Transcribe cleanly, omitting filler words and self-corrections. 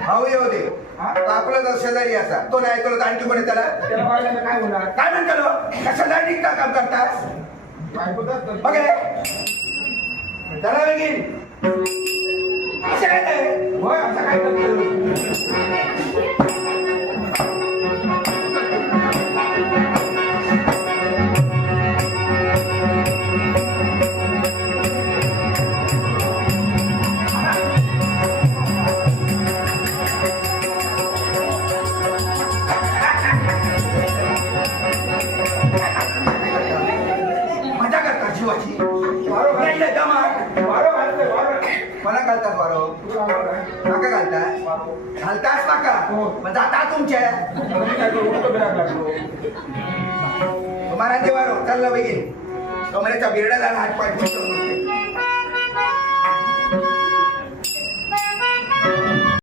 भाऊ येऊ दे. आपला तर शेजारी असा तो नाही ऐकलं तर आणखी कोणी त्याला काय होणार? काय म्हणतो का शेजारी का काम करतास बघ त्याला वेगळी असं काय नाही. होय असं काय करतो? मजा करतात जीवाची वारो नाही नाही दमा वारो घालतोय वारो. मला घालतात वारो तुला वारो आहे? काका घालतास वारो. घालतास काका हो. मग जाता तुमच्या मी काय करू? उठतो बिराक लागलो. तुम्हाला ते वारो चाललं बेगीन कमरेचा बिरडा झाला हात पाय फुटतो